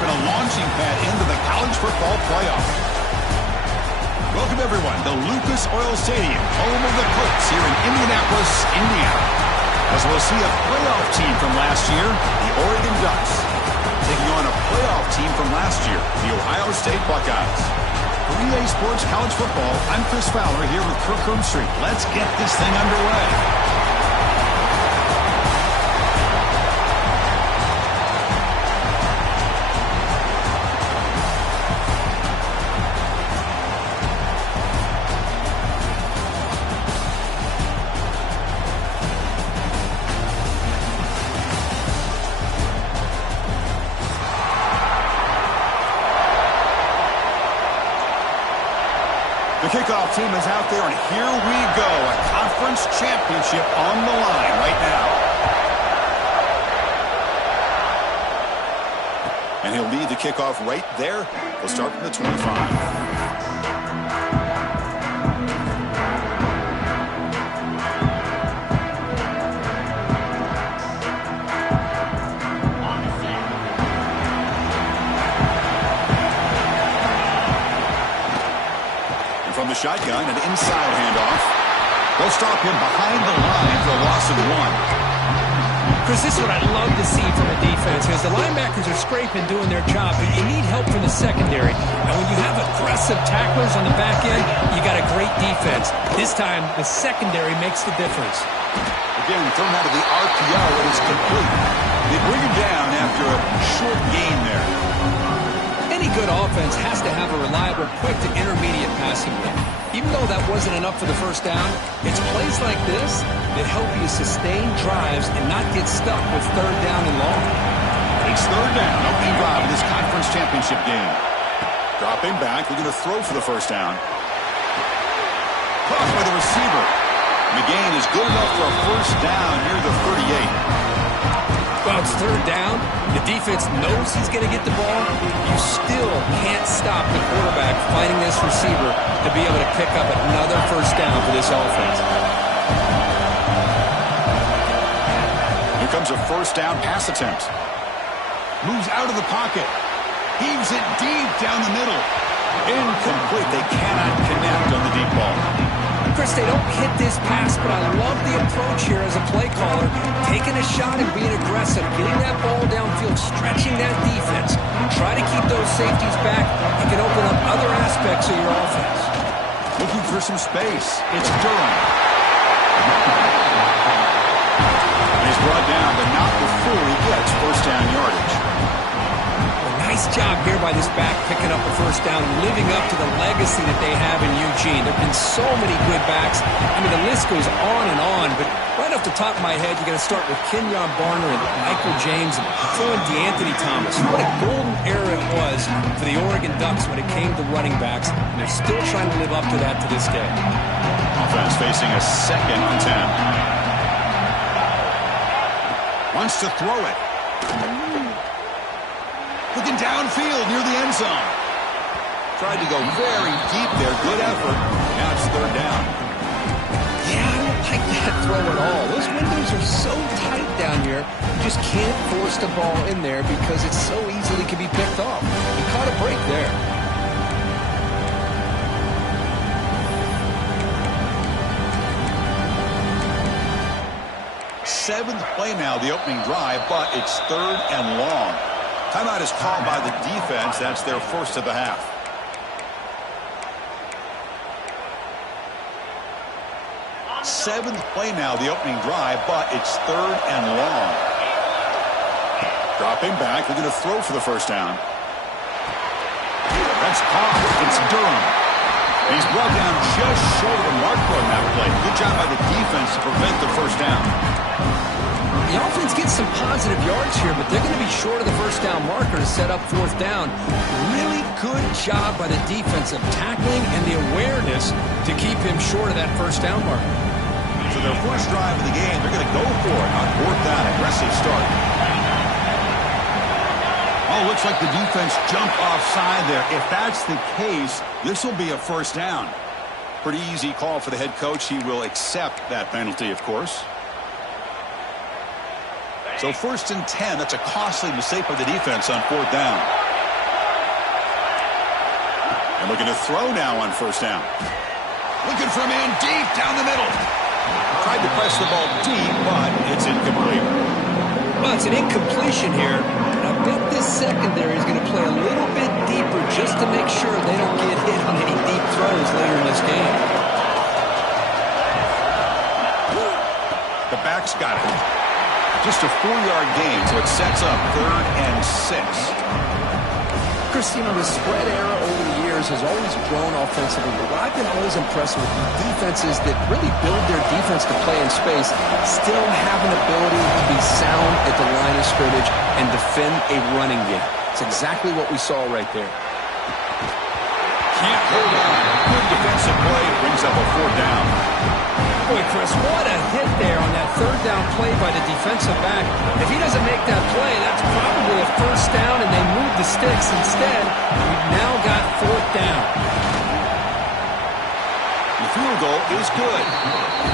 been a launching pad into the college football playoff. Welcome, everyone, to Lucas Oil Stadium, home of the Colts here in Indianapolis, Indiana. As we'll see a playoff team from last year, the Oregon Ducks, taking on a playoff team from last year, the Ohio State Buckeyes. For EA Sports College Football, I'm Chris Fowler here with Kirk Herbstreit. Let's get this thing underway. The kickoff team is out there, and here we go. A conference championship on the line right now. And he'll lead the kickoff right there. We'll start from the 25. From the shotgun, an inside handoff. They'll stop him behind the line for a loss of 1. Chris, this is what I love to see from a defense, because the linebackers are scraping, doing their job, but you need help from the secondary. And when you have aggressive tacklers on the back end, you got a great defense. This time, the secondary makes the difference. Again, thrown out of the RPO, and it's complete. They bring him down after a short gain there. Any good offense has to have a reliable, quick to intermediate passing game. Even though that wasn't enough for the first down, it's plays like this that help you sustain drives and not get stuck with third down and long. It's third down, opening drive in this conference championship game. Dropping back, looking to throw for the first down. Crossed by the receiver. McGain is good enough for a first down near the 38. Well, it's third down. The defense knows he's going to get the ball. You still can't stop the quarterback finding this receiver to be able to pick up another first down for this offense. Here comes a first down pass attempt. Moves out of the pocket. Heaves it deep down the middle. Incomplete. They cannot connect on the deep ball. Chris, they don't hit this pass, but I love the approach here as a play caller. Taking a shot and being aggressive, getting that ball downfield, stretching that defense. Try to keep those safeties back. It can open up other aspects of your offense. Looking for some space. It's Durham. He's brought down, but not before he gets first down yardage. Nice job here by this back, picking up a first down, living up to the legacy that they have in Eugene. There have been so many good backs. I mean, the list goes on, but right off the top of my head, you got to start with Kenyon Barner and Michael James and throw in DeAnthony Thomas. What a golden era it was for the Oregon Ducks when it came to running backs, and they're still trying to live up to that to this day. Offense facing a 2nd and 10. Wants to throw it. Looking downfield near the end zone. Tried to go very deep there. Good effort. Now it's third down. Yeah, I don't like that throw at all. Those windows are so tight down here. You just can't force the ball in there because it so easily can be picked off. You caught a break there. Seventh play now, the opening drive, but it's third and long. Timeout is called by the defense. That's their first of the half. Seventh play now, the opening drive, but it's third and long. Dropping back, looking to throw for the first down. That's caught. It's Durham. He's brought down just short of the marker on that play. Good job by the defense to prevent the first down. The offense gets some positive yards here, but they're going to be short of the first down marker to set up fourth down. Really good job by the defense of tackling and the awareness to keep him short of that first down marker. So their first drive of the game, they're going to go for it on fourth down. Aggressive start. Oh, looks like the defense jumped offside there. If that's the case, this will be a first down. Pretty easy call for the head coach. He will accept that penalty, of course. So 1st and 10, that's a costly mistake by the defense on 4th down. And looking to throw now on 1st down. Looking for a man deep down the middle. Tried to press the ball deep, but it's incomplete. Well, it's an incompletion here. And I bet this secondary is going to play a little bit deeper just to make sure they don't get hit on any deep throws later in this game. The back's got it. Just a 4-yard gain, so it sets up 3rd and 6. Chris, you know, the spread era over the years has always grown offensively, but what I've been always impressed with defenses that really build their defense to play in space still have an ability to be sound at the line of scrimmage and defend a running game. It's exactly what we saw right there. Can't hold on. Good defensive play brings up a 4th down. Boy, Chris, what a hit there on that 3rd down play by the defensive back. If he doesn't make that play, that's probably a 1st down, and they move the sticks instead. We've now got 4th down. The field goal is good.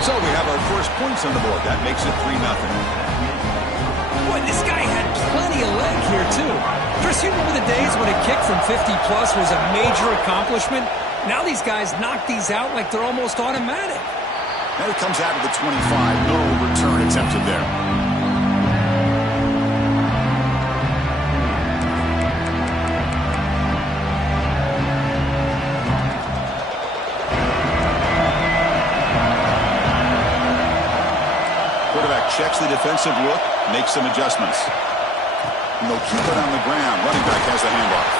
So we have our first points on the board. That makes it 3-0. Boy, this guy had plenty of leg here, too. Chris, you remember the days when a kick from 50-plus was a major accomplishment? Now these guys knock these out like they're almost automatic. Now it comes out of the 25. No return attempted there. Quarterback checks the defensive look, makes some adjustments. And they'll keep it on the ground. Running back has the handoff.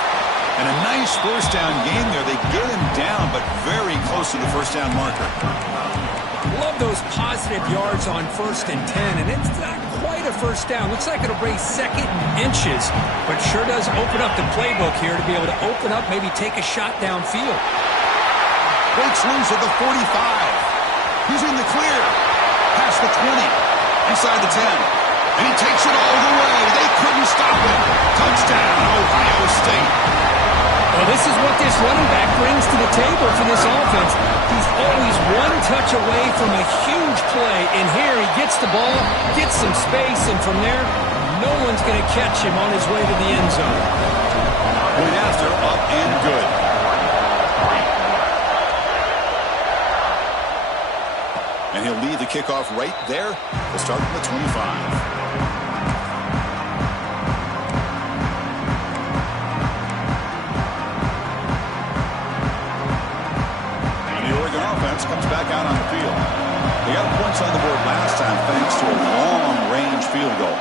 And a nice 1st down gain there. They get him down, but very close to the 1st down marker. Love those positive yards on 1st and 10, and it's not quite a 1st down. Looks like it'll bring 2nd and inches, but sure does open up the playbook here to be able to open up, maybe take a shot downfield. Breaks loose at the 45. He's in the clear. Past the 20. Inside the 10. And he takes it all the way. They couldn't stop him. Touchdown, Ohio State. Well, this is what this running back brings to the table for this offense. He's always one touch away from a huge play. And here he gets the ball, gets some space, and from there, no one's going to catch him on his way to the end zone. Point after, up and good. And he'll lead the kickoff right there. We'll start from the 25. Comes back out on the field. They got points on the board last time thanks to a long-range field goal.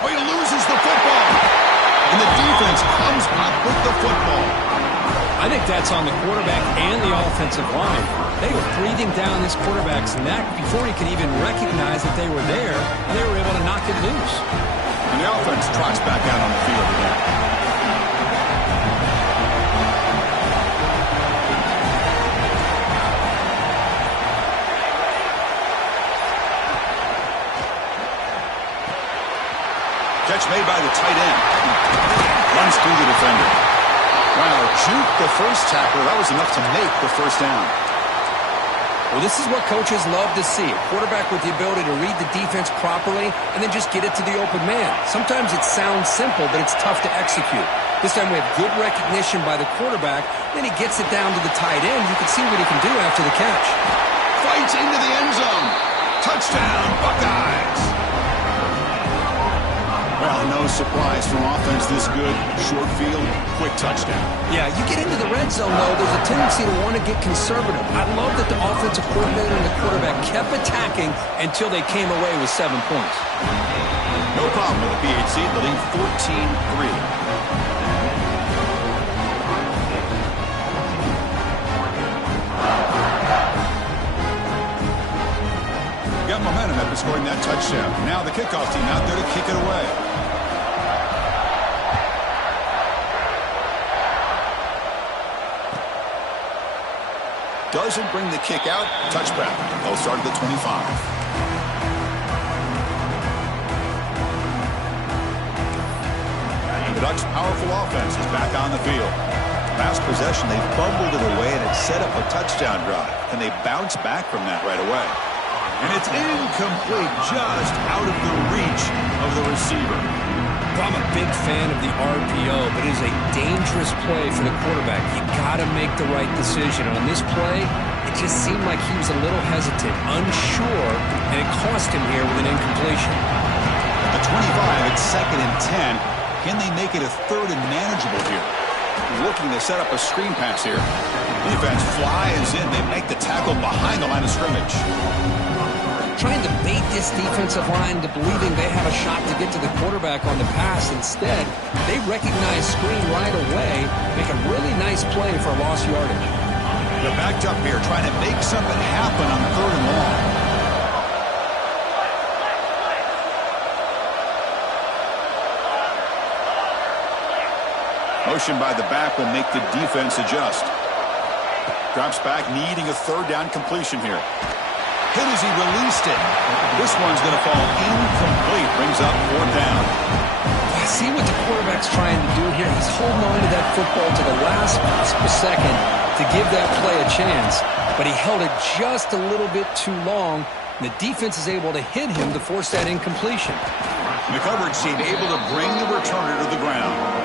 Oh, he loses the football. And the defense comes up with the football. I think that's on the quarterback and the offensive line. They were breathing down this quarterback's neck before he could even recognize that they were there, and they were able to knock it loose. And the offense trots back out on the field again. Catch made by the tight end. Runs through the defender. Wow, juke the first tackler. That was enough to make the 1st down. Well, this is what coaches love to see. A quarterback with the ability to read the defense properly and then just get it to the open man. Sometimes it sounds simple, but it's tough to execute. This time we have good recognition by the quarterback. Then he gets it down to the tight end. You can see what he can do after the catch. Fights into the end zone. Touchdown, Buckeyes. Well, no surprise from offense this good. Short field, quick touchdown. Yeah, you get into the red zone, though, there's a tendency to want to get conservative. I love that the offensive coordinator and the quarterback kept attacking until they came away with 7 points. No problem with the PHC leading 14-3. Got momentum after scoring that touchdown. Now the kickoff team out there to kick it away. Doesn't bring the kick out. Touchback. They'll start at the 25. The Ducks' powerful offense is back on the field. Last possession, they fumbled it away, and it set up a touchdown drive. And they bounce back from that right away. And it's incomplete, just out of the reach of the receiver. Well, I'm a big fan of the RPO, but it is a dangerous play for the quarterback. You got to make the right decision. On this play, it just seemed like he was a little hesitant, unsure, and it cost him here with an incompletion. At the 25, it's 2nd and 10. Can they make it a 3rd and manageable here? Looking to set up a screen pass here. Defense flies in. They make the tackle behind the line of scrimmage. Trying to bait this defensive line to believing they have a shot to get to the quarterback on the pass. Instead, they recognize screen right away, make a really nice play for lost yardage. They're backed up here, trying to make something happen on 3rd and long. Motion by the back will make the defense adjust. Drops back, needing a 3rd down completion here. Hit as he released it. This one's going to fall incomplete. Brings up 4th down. I see what the quarterback's trying to do here. He's holding on to that football to the last possible second to give that play a chance. But he held it just a little bit too long. And the defense is able to hit him to force that incompletion. The coverage team able to bring the returner to the ground.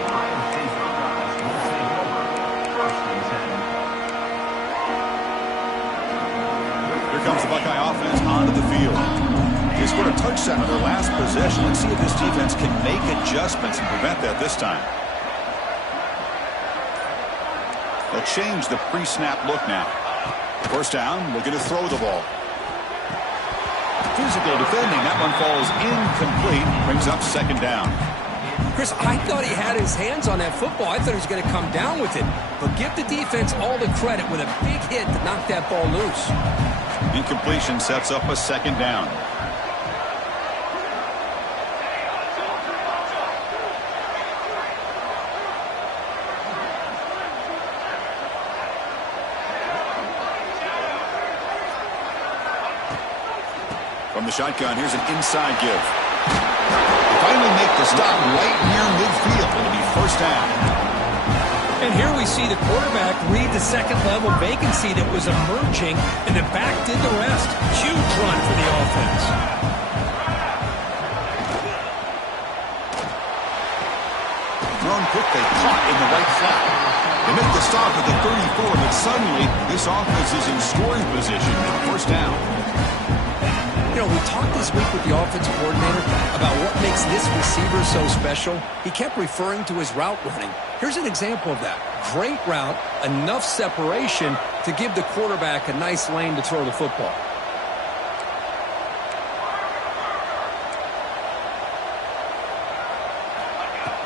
Comes the Buckeye offense onto the field. They scored a touchdown on their last possession. Let's see if this defense can make adjustments and prevent that this time. They'll change the pre-snap look now. 1st down, looking to throw the ball. Physical defending. That one falls incomplete. Brings up 2nd down. Chris, I thought he had his hands on that football. I thought he was going to come down with it. But give the defense all the credit with a big hit to knock that ball loose. Incompletion sets up a 2nd down. From the shotgun, here's an inside give. They finally make the stop right near midfield. It'll be 1st down. And here we see the quarterback read the 2nd level vacancy that was emerging, and the back did the rest. Huge run for the offense. Thrown quickly, caught in the right flat. They make the stop at the 34, but suddenly this offense is in scoring position at 1st down. You know, we talked this week with the offensive coordinator about what makes this receiver so special. He kept referring to his route running. Here's an example of that. Great route, enough separation to give the quarterback a nice lane to throw the football.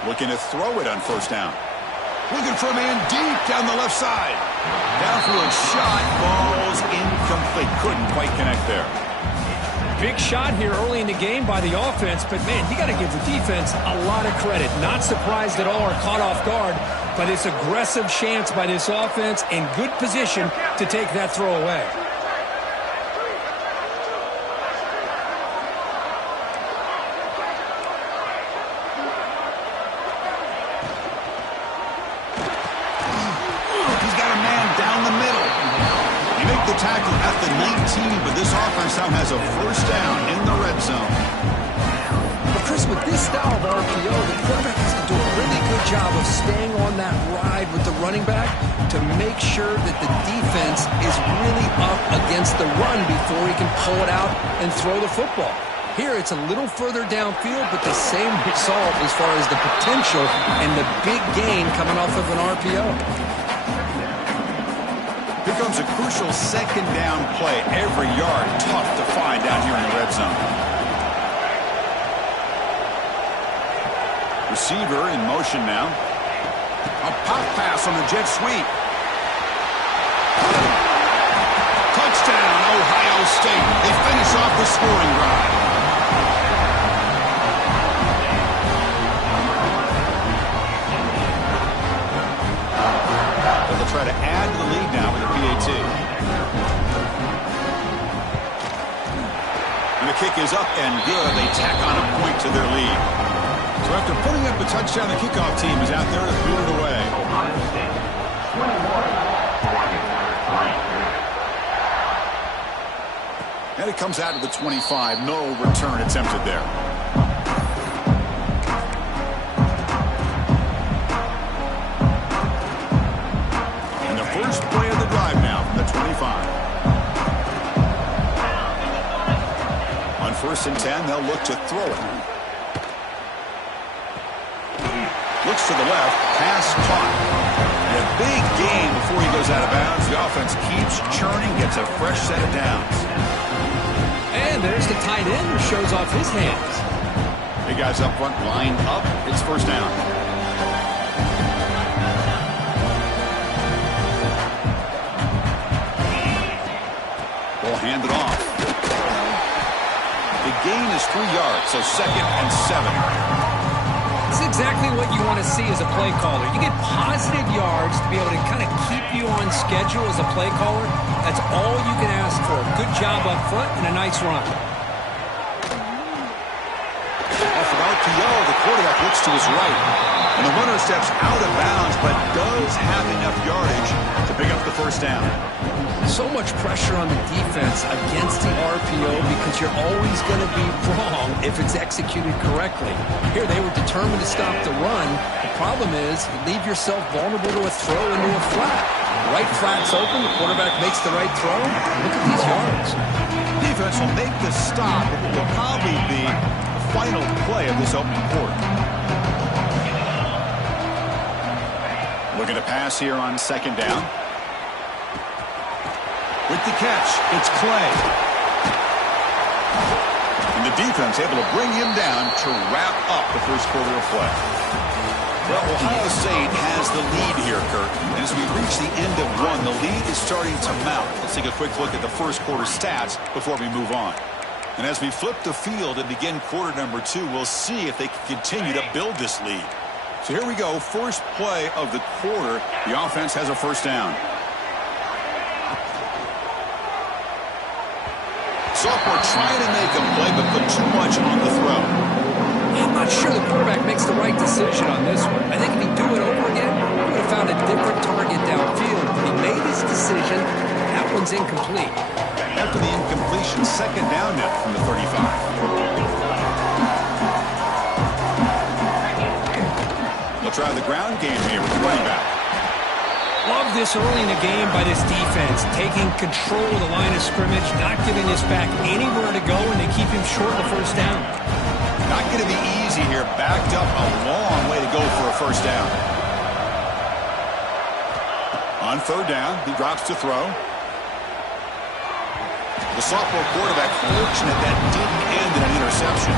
Looking to throw it on 1st down. Looking for a man deep down the left side. Downfield shot, falls incomplete. Couldn't quite connect there. Big shot here early in the game by the offense, but man, you got to give the defense a lot of credit. Not surprised at all or caught off guard by this aggressive chance by this offense in good position to take that throw away. He's got a man down the middle. He made the tackle at the 19, but this offense now has a 1st down in the red zone. But Chris, with this style of RPO, the quarterback has to do a really good job of staying on that ride with the running back to make sure that the defense is really up against the run before he can pull it out and throw the football. Here, it's a little further downfield, but the same result as far as the potential and the big gain coming off of an RPO. Here comes a crucial 2nd down play. Every yard tough to find down here in the red zone. Receiver in motion now. A pop pass on the jet sweep. Touchdown, Ohio State. They finish off the scoring drive. They'll try to add to the lead now with a PAT. And the kick is up and good. They tack on a point to their lead. So after putting up a touchdown, the kickoff team is out there to boot it away. Ohio State, 21, And it comes out to the 25. No return attempted there. And the first play of the drive now from the 25. On 1st and 10, they'll look to throw it. Looks to the left. Pass caught. And a big gain before he goes out of bounds. The offense keeps churning, gets a fresh set of downs. And there's the tight end who shows off his hands. Big guys up front lined up. It's first down. Ball handed off. The gain is 3 yards, so 2nd and 7. It's exactly what you want to see as a play caller. You get positive yards to be able to kind of keep you on schedule as a play caller. That's all you can ask for. Good job up front and a nice run. Off of RPO, the quarterback looks to his right. And the runner steps out of bounds, but does have enough yardage to pick up the first down. So much pressure on the defense against the RPO because you're always going to be wrong if it's executed correctly. Here, they were determined to stop the run. The problem is you leave yourself vulnerable to a throw into a flat. Right flat's open. The quarterback makes the right throw. Look at these yards. Defense will make the stop. It will probably be the final play of this opening quarter. Looking to pass here on 2nd down. With the catch, it's Clay. And the defense able to bring him down to wrap up the first quarter of play. Well, Ohio State has the lead here, Kirk. And as we reach the end of one, the lead is starting to mount. Let's take a quick look at the first quarter stats before we move on. And as we flip the field and begin quarter number 2, we'll see if they can continue to build this lead. So here we go, first play of the quarter. The offense has a first down. Sophomore trying to make a play, but put too much on the throw. I'm not sure the quarterback makes the right decision on this one. I think if he'd do it over again, he would have found a different target downfield. But he made his decision. That one's incomplete. After the incompletion, 2nd down now from the 35. They'll try the ground game here with the running back. Love this early in the game by this defense, taking control of the line of scrimmage, not giving this back anywhere to go, and they keep him short of the first down. Not going to be easy here. Backed up a long way to go for a first down. On 3rd down, he drops to throw. The sophomore quarterback fortunate that didn't end in an interception.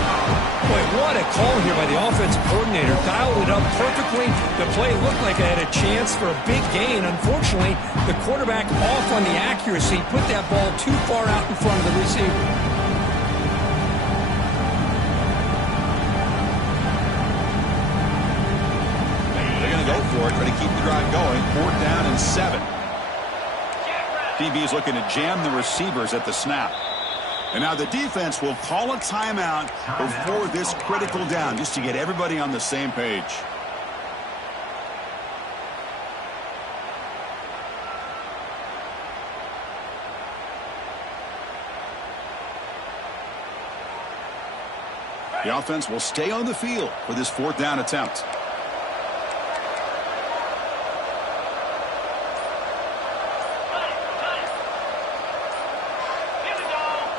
Boy, what a call here by the offensive coordinator. Dialed it up perfectly. The play looked like it had a chance for a big gain. Unfortunately, the quarterback off on the accuracy, put that ball too far out in front of the receiver. They're going to go for it, try to keep the drive going. 4th down and 7. DB is looking to jam the receivers at the snap. And now the defense will call a timeout before this critical down, just to get everybody on the same page. The offense will stay on the field for this 4th down attempt.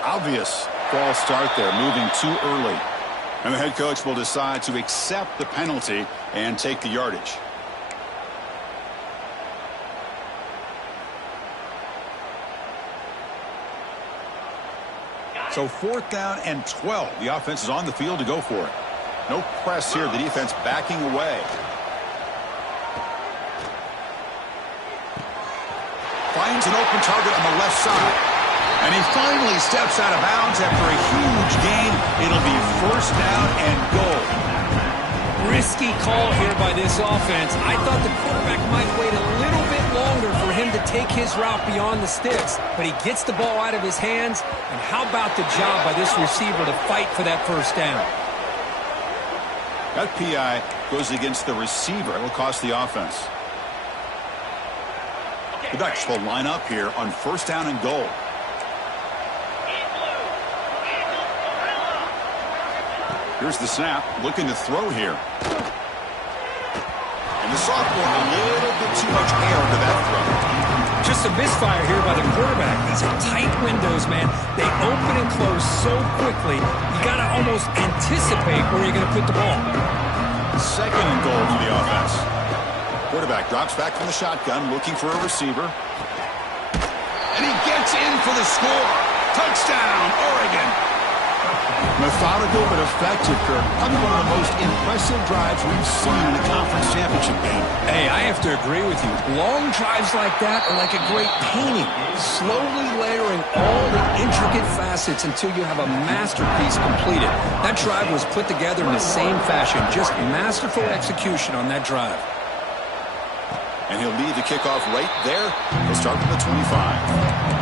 Obvious false start there, moving too early. And the head coach will decide to accept the penalty and take the yardage. So 4th down and 12. The offense is on the field to go for it. No press here. The defense backing away. Finds an open target on the left side. And he finally steps out of bounds after a huge gain. It'll be 1st down and goal. Risky call here by this offense. I thought the quarterback might wait a little bit longer for him to take his route beyond the sticks. But he gets the ball out of his hands. And how about the job by this receiver to fight for that 1st down? That PI goes against the receiver. It will cost the offense. The Ducks will line up here on 1st down and goal. Here's the snap, looking to throw here. And the sophomore, a little bit too much air into that throw. Just a misfire here by the quarterback. These are tight windows, man. They open and close so quickly, you got to almost anticipate where you're going to put the ball. Second and goal for the offense. Quarterback drops back from the shotgun, looking for a receiver. And he gets in for the score. Touchdown, Oregon. Methodical but effective, Kirk. Probably one of the most impressive drives we've seen in a conference championship game. Hey, I have to agree with you. Long drives like that are like a great painting. Slowly layering all the intricate facets until you have a masterpiece completed. That drive was put together in the same fashion. Just masterful execution on that drive. And he'll lead the kickoff right there. He'll start from the 25.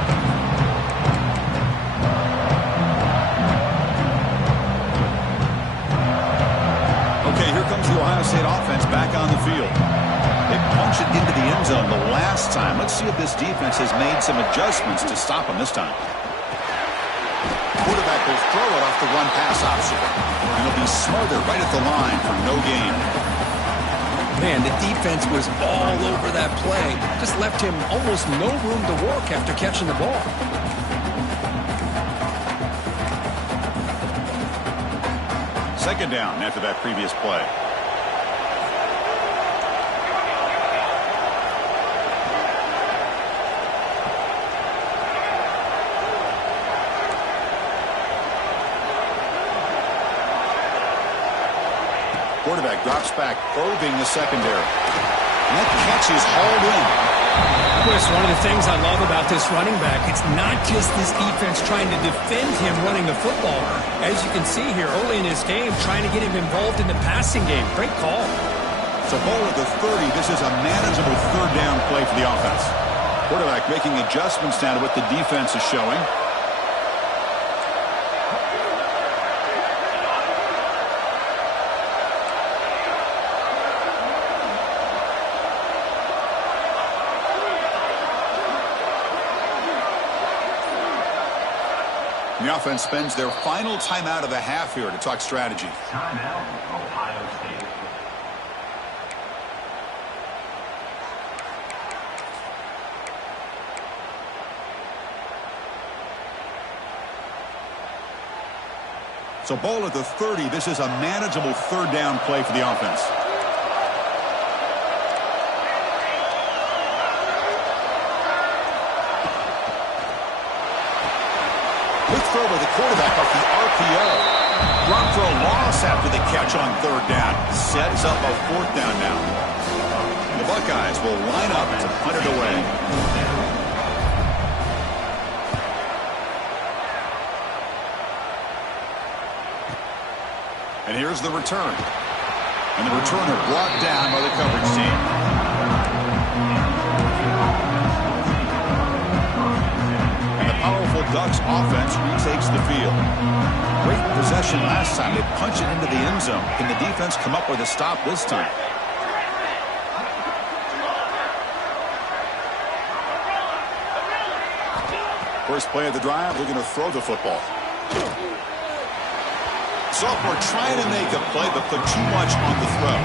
Okay, here comes the Ohio State offense back on the field. They punched it into the end zone the last time. Let's see if this defense has made some adjustments to stop him this time. Quarterback will throw it off the run-pass option. And he'll be smothered right at the line for no gain. Man, the defense was all over that play. Just left him almost no room to work after catching the ball. Second down after that previous play. Quarterback drops back, probing the secondary. And that catch is hauled in. Chris, one of the things I love about this running back, it's not just this defense trying to defend him running the football. As you can see here early in this game, trying to get him involved in the passing game. Great call. So ball at the 30. This is a manageable third down play for the offense. Quarterback making adjustments now to what the defense is showing. The offense spends their final timeout of the half here to talk strategy. Timeout, Ohio State. So ball at the 30. This is a manageable third down play for the offense. Quick throw by the quarterback off the RPO. Drop for a loss after the catch on third down. Sets up a fourth down now. The Buckeyes will line up to punt it away. And here's the return. And the returner brought down by the coverage team. Powerful Ducks offense retakes the field. Great possession last time. They punch it into the end zone. Can the defense come up with a stop this time? First play of the drive, they're going to throw the football. Sophomore trying to make a play, but put too much on the throw.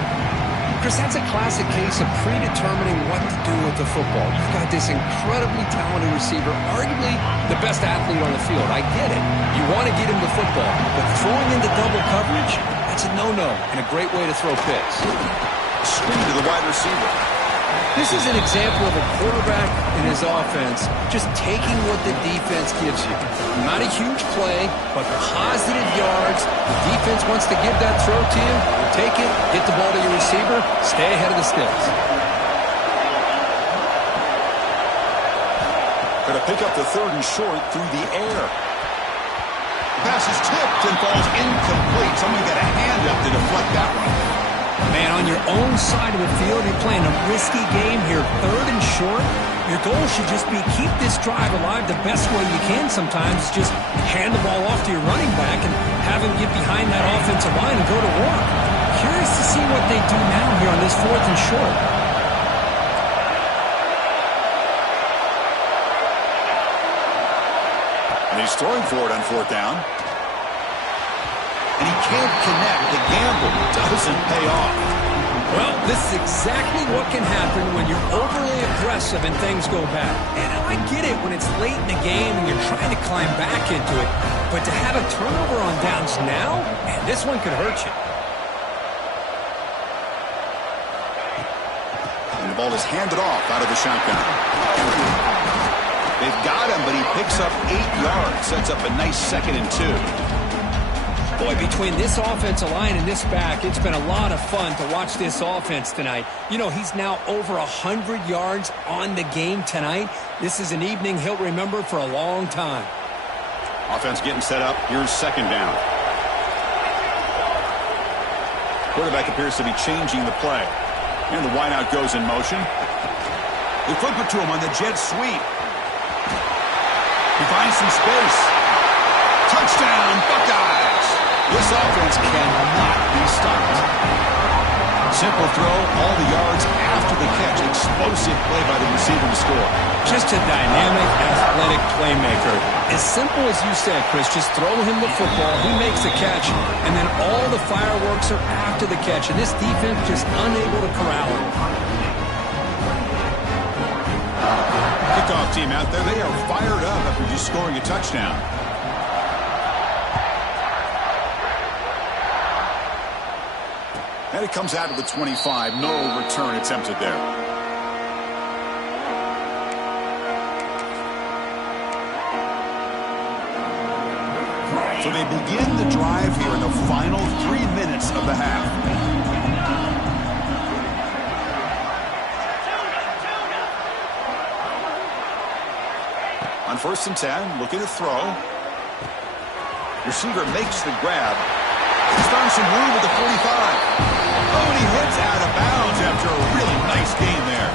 Chris, that's a classic case of predetermining what to do with the football. You've got this incredibly talented receiver, arguably the best athlete on the field. I get it. You want to get him the football, but throwing into double coverage, that's a no-no and a great way to throw picks. Screen to the wide receiver. This is an example of a quarterback and his offense just taking what the defense gives you. Not a huge play, but positive yards. The defense wants to give that throw to you. You take it, get the ball to your receiver, stay ahead of the sticks. Going to pick up the third and short through the air. Pass is tipped and falls incomplete. Somebody got a hand up to deflect that one. Man, on your own side of the field, you're playing a risky game here. Third and short. Your goal should just be keep this drive alive the best way you can sometimes. Just hand the ball off to your running back and have him get behind that offensive line and go to work. Curious to see what they do now here on this fourth and short. And he's throwing for it on fourth down. And he can't connect. The gamble doesn't pay off. Well, this is exactly what can happen when you're overly aggressive and things go bad. And I get it when it's late in the game and you're trying to climb back into it. But to have a turnover on downs now, man, this one could hurt you. And the ball is handed off out of the shotgun. They've got him, but he picks up 8 yards. Sets up a nice 2nd and 2. Boy, between this offensive line and this back, it's been a lot of fun to watch this offense tonight. You know, he's now over 100 yards on the game tonight. This is an evening he'll remember for a long time. Offense getting set up. Here's 2nd down. Quarterback appears to be changing the play. And the wideout goes in motion. They flip it to him on the jet sweep. He finds some space. Touchdown, Buckeyes! This offense cannot be stopped. Simple throw, all the yards after the catch. Explosive play by the receiver to score. Just a dynamic, athletic playmaker. As simple as you said, Chris, just throw him the football, he makes the catch, and then all the fireworks are after the catch, and this defense just unable to corral him. Kickoff team out there, they are fired up after just scoring a touchdown. And it comes out of the 25. No return attempted there. So they begin the drive here in the final 3 minutes of the half. On 1st and 10, looking to throw. Receiver makes the grab. He's found some room at the 45. Oh, and he hits out of bounds after a really nice gain there.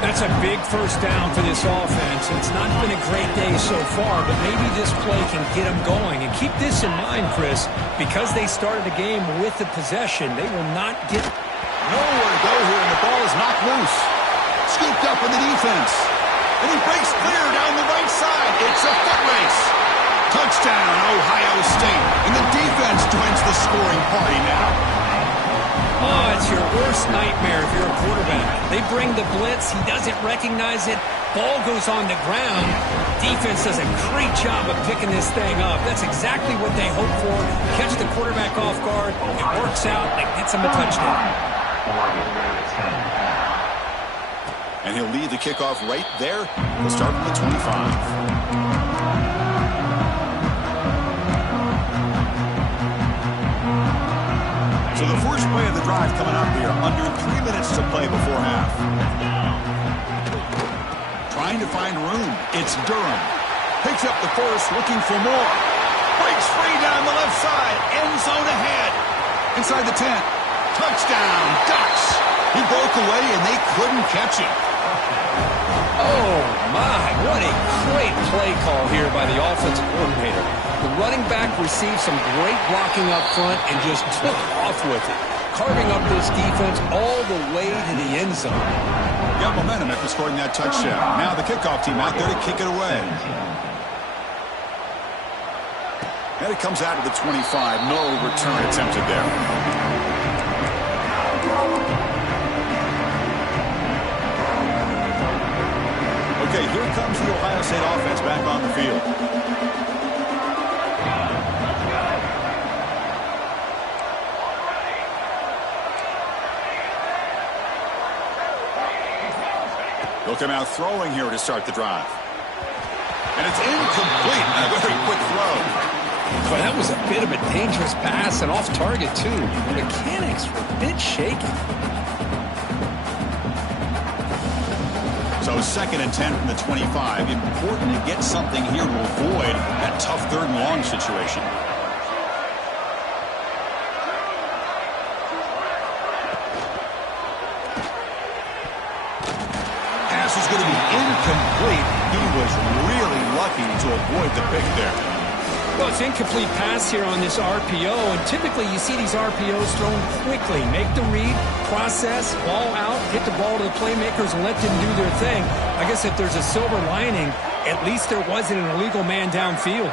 That's a big first down for this offense. It's not been a great day so far, but maybe this play can get them going. And keep this in mind, Chris, because they started the game with the possession, they will not get nowhere to go here, and the ball is knocked loose. Scooped up in the defense. And he breaks clear down the right side. It's a foot race. Touchdown, Ohio State. And the defense joins the scoring party now. Oh, it's your worst nightmare if you're a quarterback. They bring the blitz. He doesn't recognize it. Ball goes on the ground. Defense does a great job of picking this thing up. That's exactly what they hope for. Catch the quarterback off guard. It works out. It gets him a touchdown. And he'll lead the kickoff right there. He'll start from the 25. So the first play of the drive coming up here. Under 3 minutes to play before half. Trying to find room. It's Durham. Picks up the first, looking for more. Breaks free down the left side. End zone ahead. Inside the 10. Touchdown, Ducks. He broke away, and they couldn't catch him. Oh, my. What a great play call here by the offensive coordinator. The running back received some great blocking up front and just took off with it, carving up this defense all the way to the end zone. Got momentum after scoring that touchdown. Now the kickoff team out there to kick it away. And it comes out of the 25. No return attempted there. Okay, here comes the Ohio State offense back on the field. They'll come out throwing here to start the drive. And it's incomplete. A very quick throw. Well, that was a bit of a dangerous pass and off target, too. The mechanics were a bit shaky. So 2nd and 10 from the 25. Important to get something here to avoid that tough 3rd and long situation. Pass is going to be incomplete. He was really lucky to avoid the pick there. Well, it's incomplete pass here on this RPO, and typically you see these RPOs thrown quickly. Make the read, process, ball out, get the ball to the playmakers and let them do their thing. I guess if there's a silver lining, at least there wasn't an illegal man downfield.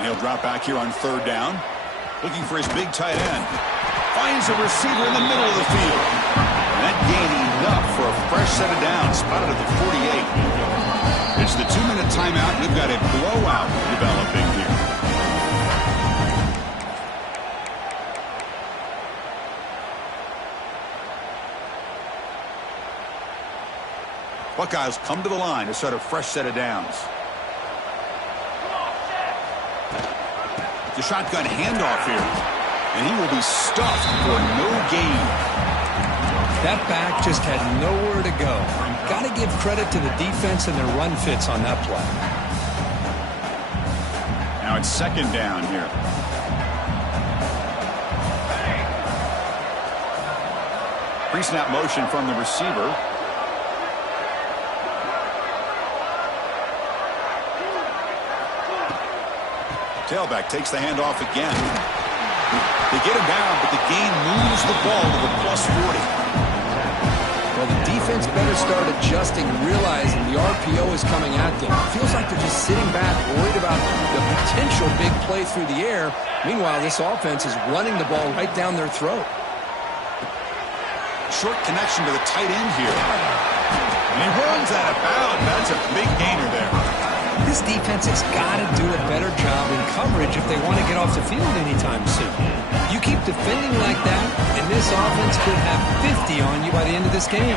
And he'll drop back here on third down. Looking for his big tight end. Finds a receiver in the middle of the field. And that gained enough for a fresh set of downs. Spotted at the 48. It's the 2-minute timeout. We've got a blowout developing here. Buckeyes come to the line to start a fresh set of downs. The shotgun handoff here. And he will be stuffed for no gain. That back just had nowhere to go. Got to give credit to the defense and their run fits on that play. Now it's second down here. Pre-snap motion from the receiver. Tailback takes the handoff again. They get him down, but the gain moves the ball to the +40. Well, the defense better start adjusting and realizing the RPO is coming at them. Feels like they're just sitting back, worried about the potential big play through the air. Meanwhile, this offense is running the ball right down their throat. Short connection to the tight end here. And he runs out of bounds. That's a big gainer there. This defense has got to do a better job in coverage if they want to get off the field anytime soon. You keep defending like that, and this offense could have 50 on you by the end of this game.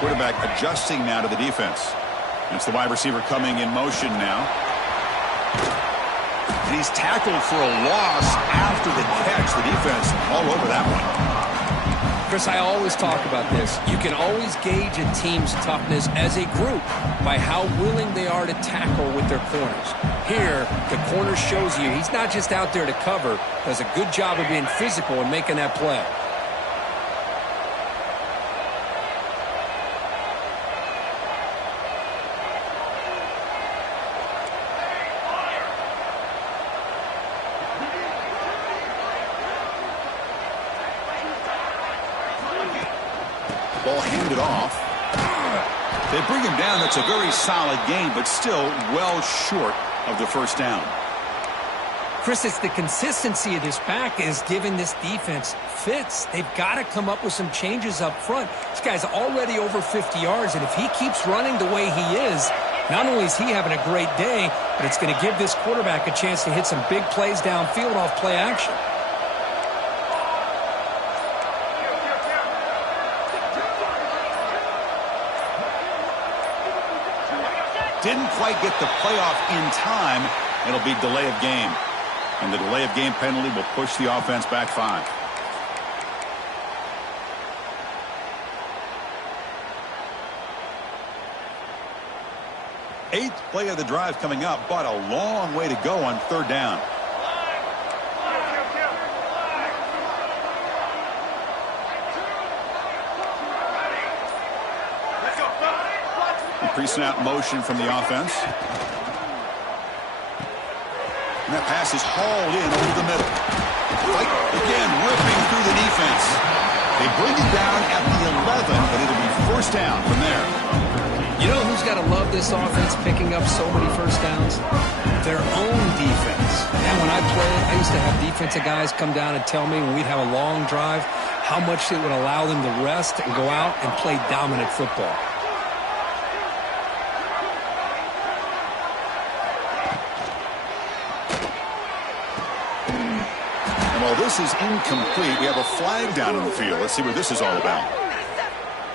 Quarterback adjusting now to the defense. It's the wide receiver coming in motion now. And he's tackled for a loss after the catch. The defense all over that one. Chris, I always talk about this. You can always gauge a team's toughness as a group by how willing they are to tackle with their corners. Here, the corner shows you he's not just out there to cover, does a good job of being physical and making that play. Ball handed off. They bring him down. That's a very solid game, but still well short of the first down. Chris, it's the consistency of this back is giving this defense fits. They've got to come up with some changes up front. This guy's already over 50 yards, and if he keeps running the way he is, not only is he having a great day, but it's going to give this quarterback a chance to hit some big plays downfield off play action. Didn't quite get the playoff in time. It'll be delay of game. And the delay of game penalty will push the offense back 5. Eighth play of the drive coming up, but a long way to go on third down. Pre-snap motion from the offense. And that pass is hauled in over the middle. Fight again, ripping through the defense. They bring it down at the 11, but it'll be first down from there. You know who's got to love this offense picking up so many first downs? Their own defense. And when I played, I used to have defensive guys come down and tell me when we'd have a long drive how much it would allow them to rest and go out and play dominant football. Well, this is incomplete. We have a flag down in the field. Let's see what this is all about.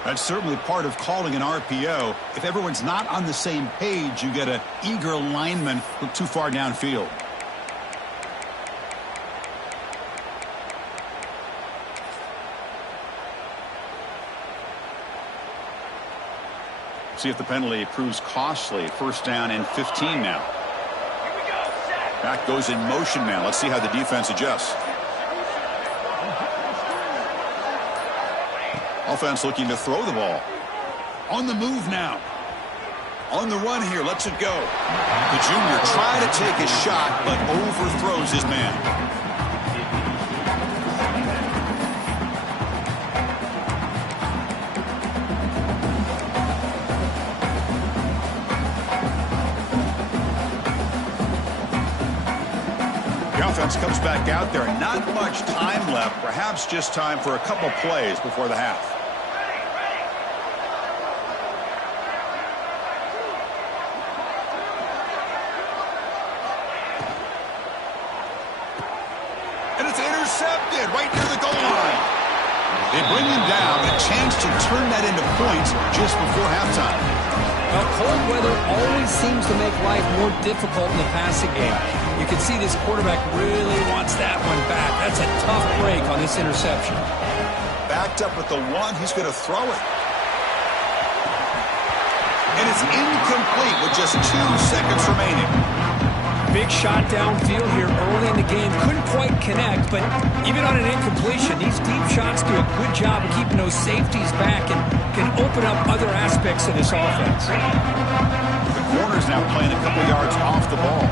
That's certainly part of calling an RPO. If everyone's not on the same page, you get an eager lineman look too far downfield. See if the penalty proves costly. First down and 15 now. Back goes in motion now. Let's see how the defense adjusts. Offense looking to throw the ball. On the move now. On the run here. Lets it go. The junior tried to take a shot, but overthrows his man. The offense comes back out there. Not much time left. Perhaps just time for a couple plays before the half. And it's intercepted right near the goal line. They bring him down. A chance to turn that into points just before halftime. Now, cold weather always seems to make life more difficult in the passing game. You can see this quarterback really wants that one back. That's a tough break on this interception. Backed up with the one, he's going to throw it. And it's incomplete with just 2 seconds remaining. Big shot downfield here early in the game. Couldn't quite connect, but even on an incompletion, these deep shots do a good job of keeping those safeties back and can open up other aspects of this offense. The corner's now playing a couple yards off the ball.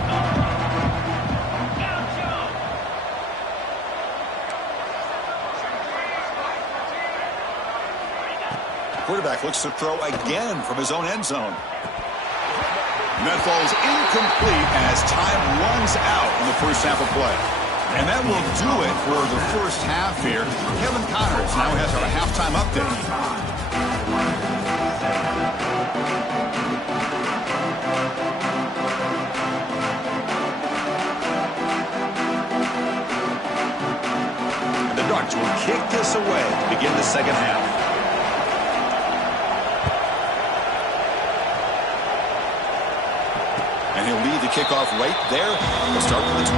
Quarterback looks to throw again from his own end zone. And that falls incomplete as time runs out in the first half of play. And that will do it for the first half here. Kevin Connors now has our halftime update. And the Ducks will kick this away to begin the second half. And he'll lead the kickoff right there. We'll start with the 25.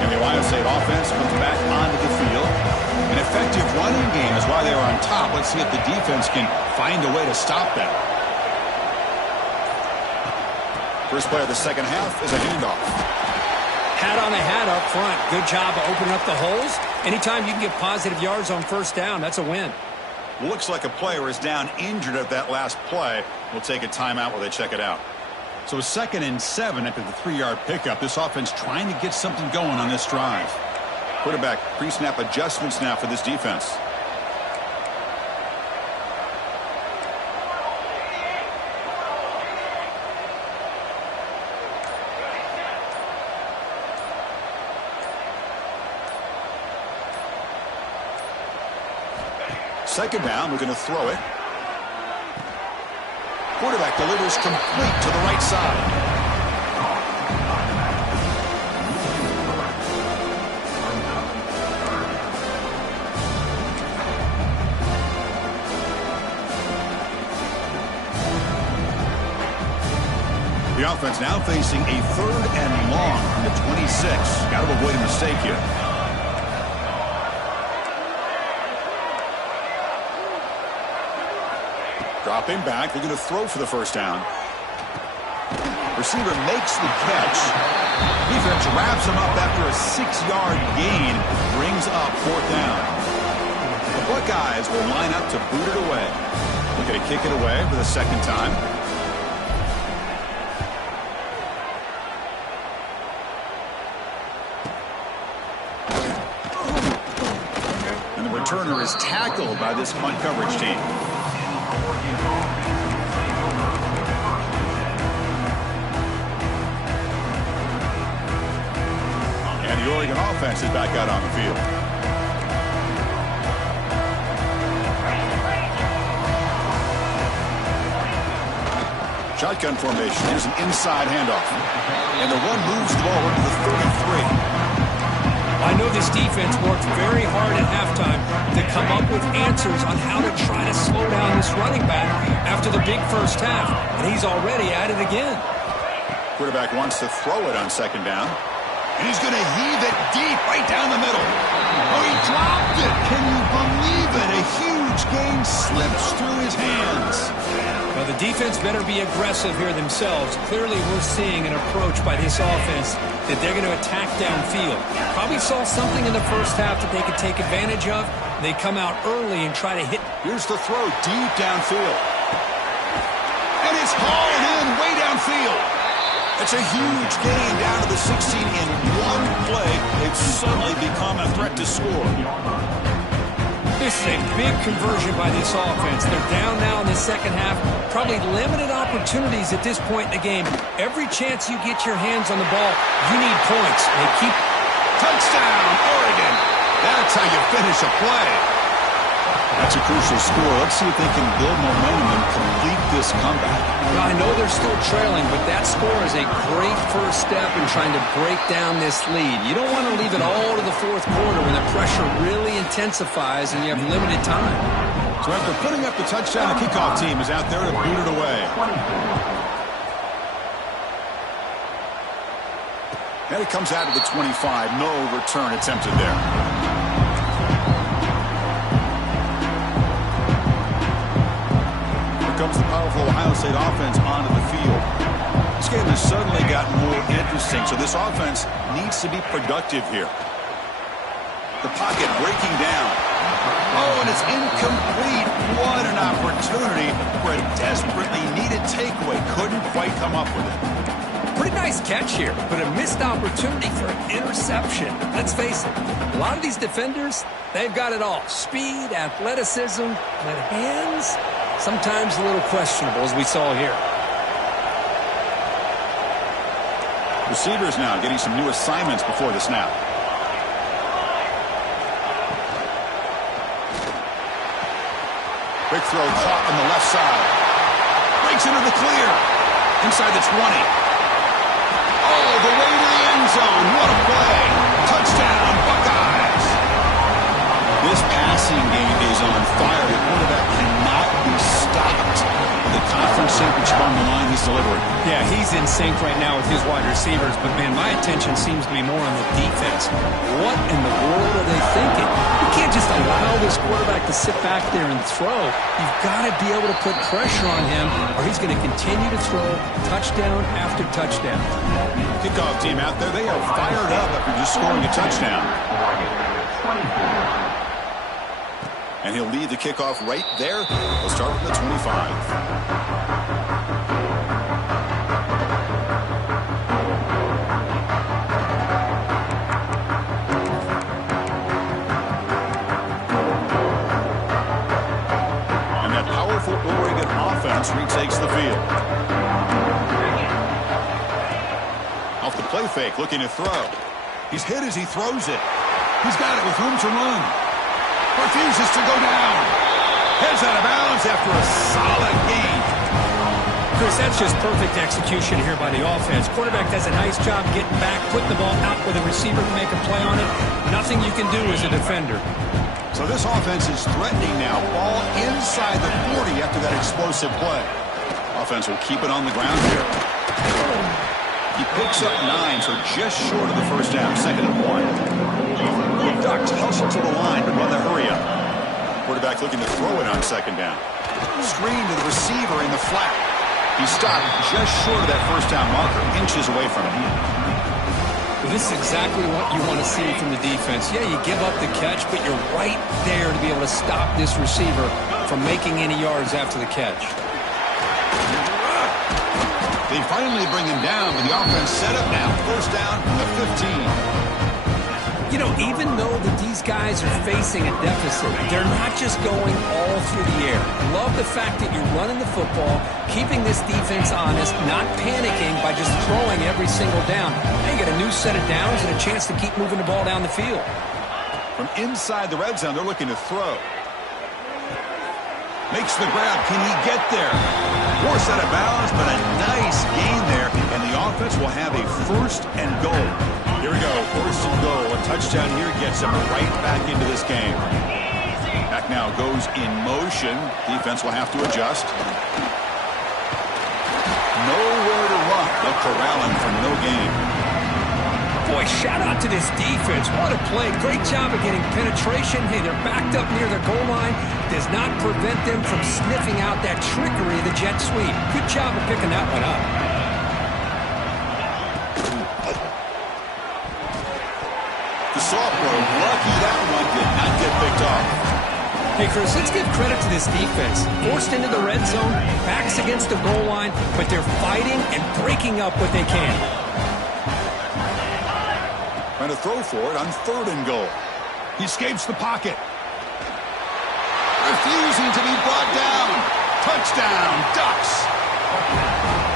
And the Ohio State offense comes back onto the field. An effective running game is why they were on top. Let's see if the defense can find a way to stop that. First play of the second half is a handoff. Hat on a hat up front. Good job of opening up the holes. Anytime you can get positive yards on first down, that's a win. Looks like a player is down injured at that last play. We'll take a timeout while they check it out. So 2nd and 7 after the 3-yard pickup. This offense trying to get something going on this drive. Quarterback pre-snap adjustments now for this defense. Second down, we're going to throw it. Quarterback delivers complete to the right side. The offense now facing a 3rd and long from the 26. Got to avoid a mistake here. Dropping back, they're going to throw for the first down. Receiver makes the catch. Defense wraps him up after a 6-yard gain. Brings up 4th down. The Buckeyes will line up to boot it away. They're going to kick it away for the second time. And the returner is tackled by this punt coverage team. And the Oregon offense is back out on the field. Shotgun formation. Here's an inside handoff. And the run moves the ball into the 33. I know this defense worked very hard at halftime to come up with answers on how to try to slow down this running back after the big first half. And he's already at it again. Quarterback wants to throw it on second down. And he's going to heave it deep right down the middle. Oh, he dropped it. Can you believe it? A huge gain slips through his hands. Well, the defense better be aggressive here themselves. Clearly, we're seeing an approach by this offense that they're going to attack downfield. Probably saw something in the first half that they could take advantage of. They come out early and try to hit. Here's the throw deep downfield. And it's hauled in way downfield. It's a huge gain down to the 16 in one play. They've suddenly become a threat to score. This is a big conversion by this offense. They're down now in the second half. Probably limited opportunities at this point in the game. Every chance you get your hands on the ball, you need points. They keep... Touchdown, Oregon! That's how you finish a play. That's a crucial score. Let's see if they can build momentum and complete this comeback. Well, I know they're still trailing, but that score is a great first step in trying to break down this lead. You don't want to leave it all to the fourth quarter when the pressure really intensifies and you have limited time. So after putting up the touchdown, the kickoff team is out there to boot it away. And it comes out of the 25. No return attempted there. Comes the powerful Ohio State offense onto the field. This game has suddenly gotten more interesting, so this offense needs to be productive here. The pocket breaking down. Oh, and it's incomplete. What an opportunity for a desperately needed takeaway. Couldn't quite come up with it. Pretty nice catch here, but a missed opportunity for an interception. Let's face it, a lot of these defenders, they've got it all. Speed, athleticism, but hands... sometimes a little questionable, as we saw here. Receivers now getting some new assignments before the snap. Quick throw caught on the left side. Breaks into the clear. Inside the 20. Oh, the way to the end zone. What a play. Touchdown, Buckeyes. This passing game is on fire. The quarterback cannot be stopped. The conference championship on the line, he's delivering. Yeah, he's in sync right now with his wide receivers, but man, my attention seems to be more on the defense. What in the world are they thinking? You can't just allow this quarterback to sit back there and throw. You've got to be able to put pressure on him, or he's going to continue to throw touchdown after touchdown. Kickoff team out there, they are fired up after just scoring a touchdown. And he'll lead the kickoff right there. He'll start with the 25. And that powerful Oregon offense retakes the field. Off the play fake, looking to throw. He's hit as he throws it. He's got it with room to run. Refuses to go down. Heads out of bounds after a solid gain. Chris, that's just perfect execution here by the offense. Quarterback does a nice job getting back, putting the ball out where the receiver can make a play on it. Nothing you can do as a defender. So this offense is threatening now. Ball inside the 40 after that explosive play. Offense will keep it on the ground here. He picks up 9, so just short of the first down. 2nd and 1. Ducks hustle to the line, but run the hurry up. Quarterback looking to throw it on 2nd down. Screen to the receiver in the flat. He stopped just short of that first down marker, inches away from it. Well, this is exactly what you want to see from the defense. Yeah, you give up the catch, but you're right there to be able to stop this receiver from making any yards after the catch. They finally bring him down, but the offense set up now. First down from the 15. You know, even though that these guys are facing a deficit, they're not just going all through the air. Love the fact that you're running the football, keeping this defense honest, not panicking by just throwing every single down. They get a new set of downs and a chance to keep moving the ball down the field. From inside the red zone, they're looking to throw. Makes the grab. Can he get there? Forced out of bounds, but a nice gain there, and the offense will have a 1st and goal. Here we go, 1st and goal. A touchdown here gets him right back into this game. Back now goes in motion. Defense will have to adjust. Nowhere to run. They'll corral him for no gain. Boy, shout out to this defense. What a play. Great job of getting penetration. Hey, they're backed up near the goal line. Does not prevent them from sniffing out that trickery of the jet sweep. Good job of picking that one up. The sophomore, lucky that one did not get picked off. Hey, Chris, let's give credit to this defense. Forced into the red zone, backs against the goal line, but they're fighting and breaking up what they can. Trying to throw for it on 3rd and goal. He escapes the pocket. refusing to be brought down. Touchdown, Ducks.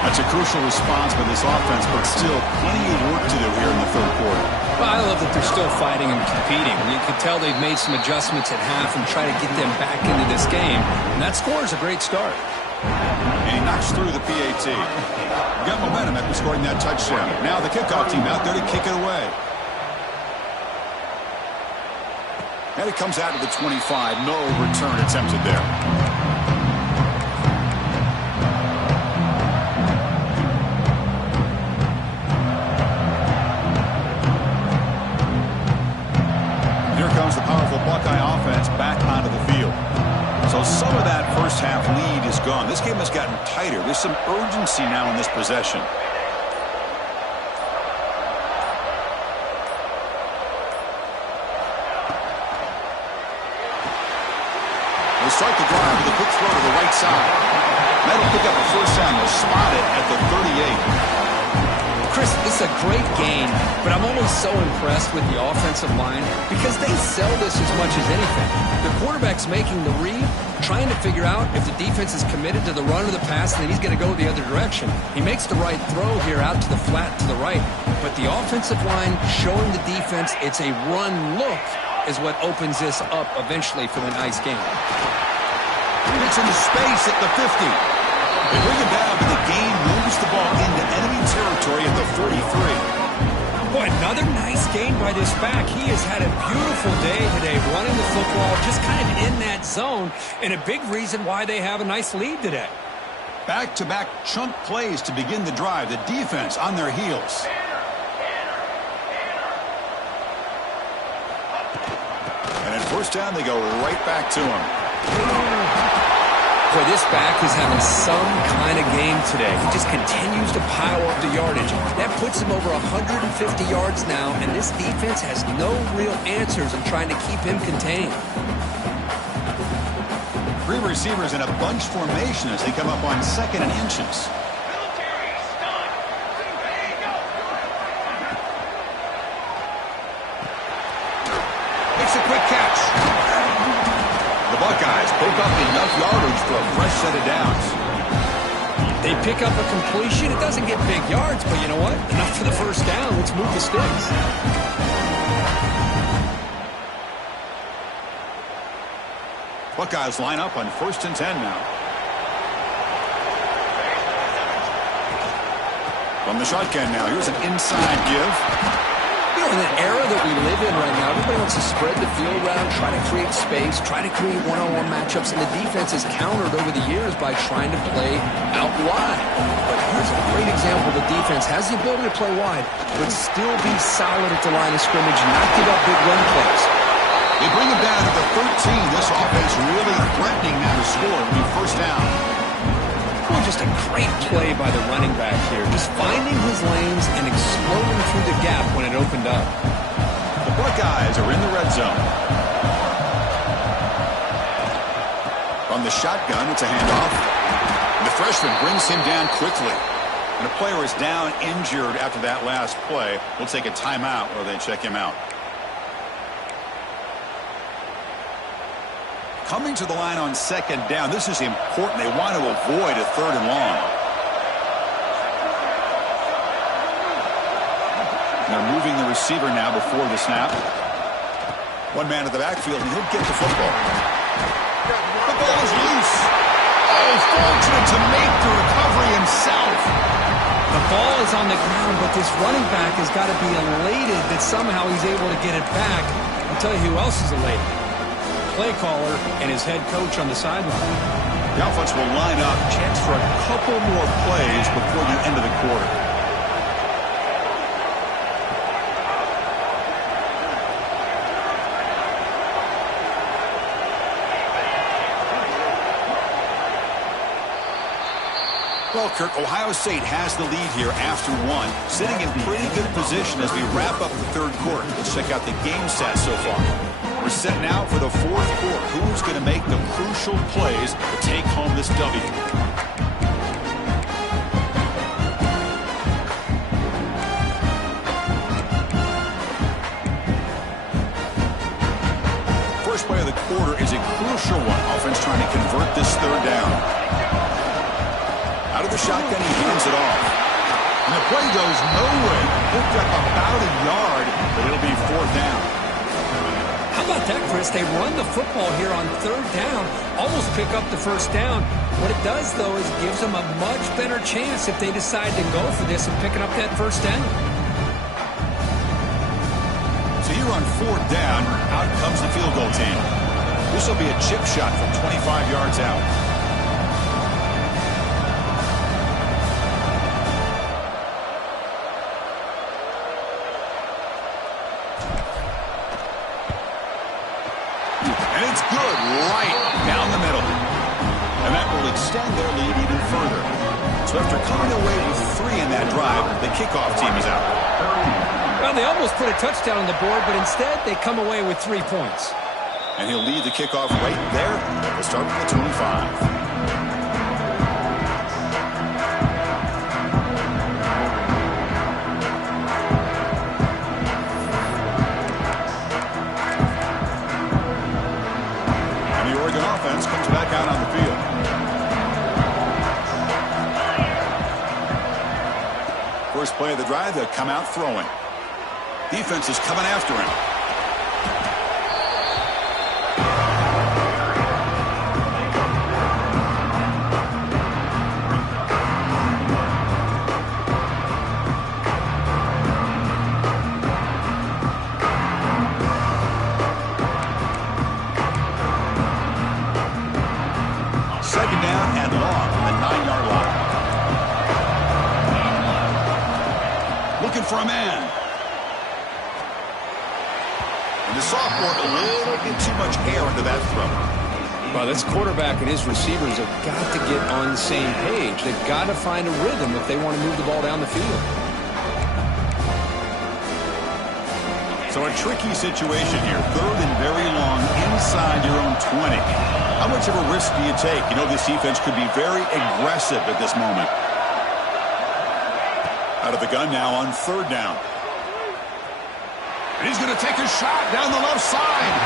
That's a crucial response by this offense, but still plenty of work to do here in the third quarter. Well, I love that they're still fighting and competing. You can tell they've made some adjustments at half and try to get them back into this game. And that score is a great start. And he knocks through the PAT. Got momentum after scoring that touchdown. Now the kickoff team out there to kick it away. And it comes out to the 25. No return attempted there. The powerful Buckeye offense back onto the field. So some of that first half lead is gone. This game has gotten tighter. There's some urgency now in this possession. They'll start the drive with a quick throw to the right side. That'll pick up a first down. They'll spot it at the 38. Chris, this is a great game, but I'm always so impressed with the offensive line because they sell this as much as anything. The quarterback's making the read, trying to figure out if the defense is committed to the run or the pass, and then he's going to go the other direction. He makes the right throw here out to the flat to the right, but the offensive line showing the defense it's a run look is what opens this up eventually for the nice game. It's into space at the 50. They bring him down, but the game moves the ball into enemy territory at the 43. Boy, another nice game by this back. He has had a beautiful day today running the football, just kind of in that zone, and a big reason why they have a nice lead today. Back-to-back chunk plays to begin the drive. The defense on their heels. And at first down, they go right back to him. Boy, this back is having some kind of game today. He just continues to pile up the yardage. That puts him over 150 yards now, and this defense has no real answers in trying to keep him contained. Three receivers in a bunch formation as they come up on second and inches. Makes a quick catch. The Buckeyes pick up enough yardage for a fresh set of downs. They pick up a completion. It doesn't get big yards, but you know what? Enough for the first down. Let's move the sticks. Buckeyes line up on 1st and 10 now. From the shotgun now, here's an inside give. You know, in the era that we live in right now, everybody wants to spread the field around, try to create space, try to create one-on-one matchups, and the defense has countered over the years by trying to play out wide. But here's a great example. The defense has the ability to play wide, but still be solid at the line of scrimmage and not give up big run plays. They bring him down to the 13. This offense really threatening now to score and be first down. Well, just a great play by the running back here. Just finding his lanes and exploding through the gap when it opened up. The Buckeyes are in the red zone. From the shotgun, it's a handoff. And the freshman brings him down quickly. And the player is down injured after that last play. We'll take a timeout while they check him out. Coming to the line on second down. This is important. They want to avoid a 3rd and long. And they're moving the receiver now before the snap. One man at the backfield, and he'll get the football. The ball is loose. Oh, fortunate to make the recovery himself. The ball is on the ground, but this running back has got to be elated that somehow he's able to get it back. I'll tell you who else is elated. Play caller and his head coach on the sideline. The offense will line up. Chance for a couple more plays before the end of the quarter. Well, Kirk, Ohio State has the lead here after one, sitting in pretty good position as we wrap up the third quarter. Let's check out the game stats so far. We're setting out for the fourth quarter. Who's going to make the crucial plays to take home this W? first play of the quarter is a crucial one. Offense trying to convert this third down. Out of the shotgun, he hands it off. And the play goes nowhere. Picked up about a yard, but it'll be fourth down. How about that, Chris? They run the football here on third down, almost pick up the first down. What it does, though, is gives them a much better chance if they decide to go for this and picking up that first down. So here on fourth down, out comes the field goal team. This will be a chip shot from 25 yards out. And it's good right down the middle. And that will extend their lead even further. So after coming away with 3 in that drive, the kickoff team is out. Well, they almost put a touchdown on the board, but instead they come away with 3 points. And he'll lead the kickoff right there at the start of the 25. Offense comes back out on the field. First play of the drive, they'll come out throwing. Defense is coming after him. Second down and long on the 9-yard line. Looking for a man. And the sophomore, a little bit too much air into that throw. Well, this quarterback and his receivers have got to get on the same page. They've got to find a rhythm if they want to move the ball down the field. So a tricky situation here. Third and very long inside your own 20. How much of a risk do you take? You know this defense could be very aggressive at this moment. Out of the gun now on third down. And he's going to take a shot down the left side.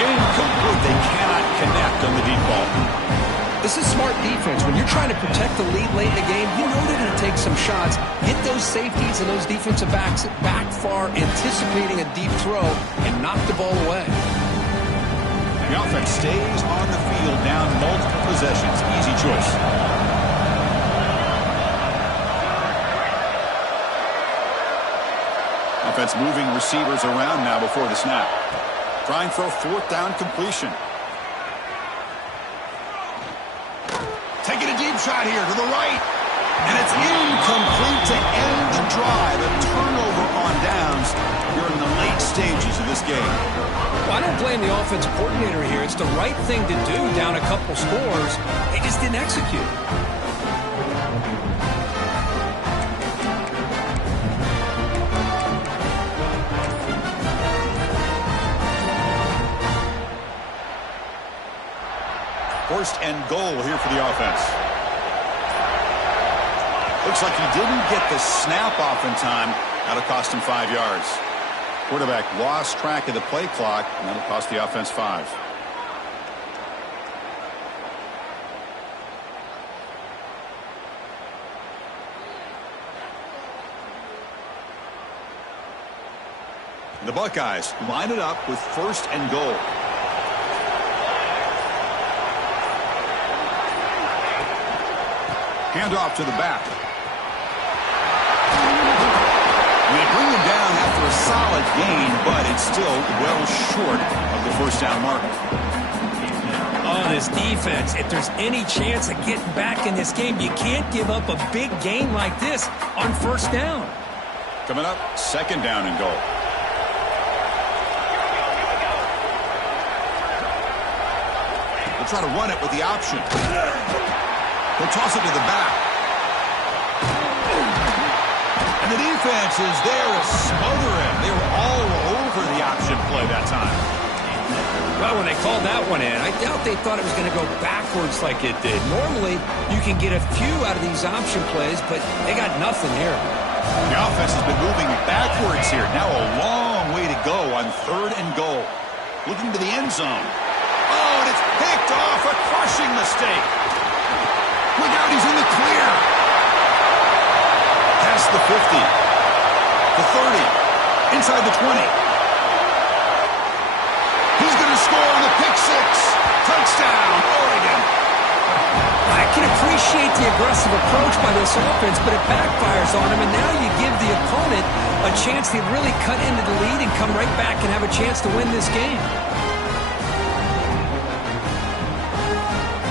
Incomplete. They cannot connect on the deep ball. This is smart defense. When you're trying to protect the lead late in the game, you know they're going to take some shots, get those safeties and those defensive backs back far, anticipating a deep throw, and knock the ball away. The offense stays on the field, down multiple possessions. Easy choice. Offense moving receivers around now before the snap. Trying for a fourth down completion. Taking a deep shot here to the right. And it's incomplete to end the drive. A turnover on downs here in the late stages of this game. Well, I don't blame the offensive coordinator here. It's the right thing to do down a couple scores. They just didn't execute. First and goal here for the offense. Looks like he didn't get the snap off in time. That'll cost him 5 yards. Quarterback lost track of the play clock, and that'll cost the offense 5. The Buckeyes line it up with first and goal. Handoff to the back. They bring him down after a solid gain, but it's still well short of the first down mark. Oh, this defense, if there's any chance of getting back in this game, you can't give up a big gain like this on first down. Coming up, second down and goal. They'll try to run it with the option. He'll toss it to the back. And the defense is there to smother him. They were all over the option play that time. Well, when they called that one in, I doubt they thought it was going to go backwards like it did. Normally, you can get a few out of these option plays, but they got nothing here. The offense has been moving backwards here. Now a long way to go on third and goal. Looking to the end zone. Oh, and it's picked off. A crushing mistake. Look out, he's in the clear. Past the 50. The 30. Inside the 20. He's going to score on the pick six. Touchdown, Oregon. I can appreciate the aggressive approach by this offense, but it backfires on him, and now you give the opponent a chance to really cut into the lead and come right back and have a chance to win this game.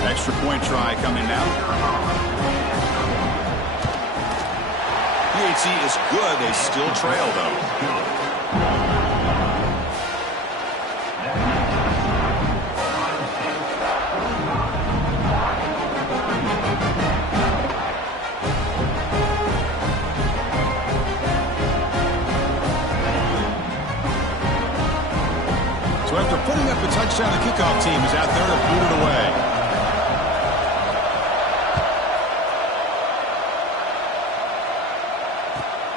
Extra point try coming now. PHC is good. They still trail, though. So after putting up a touchdown, the kickoff team is out there to boot it away.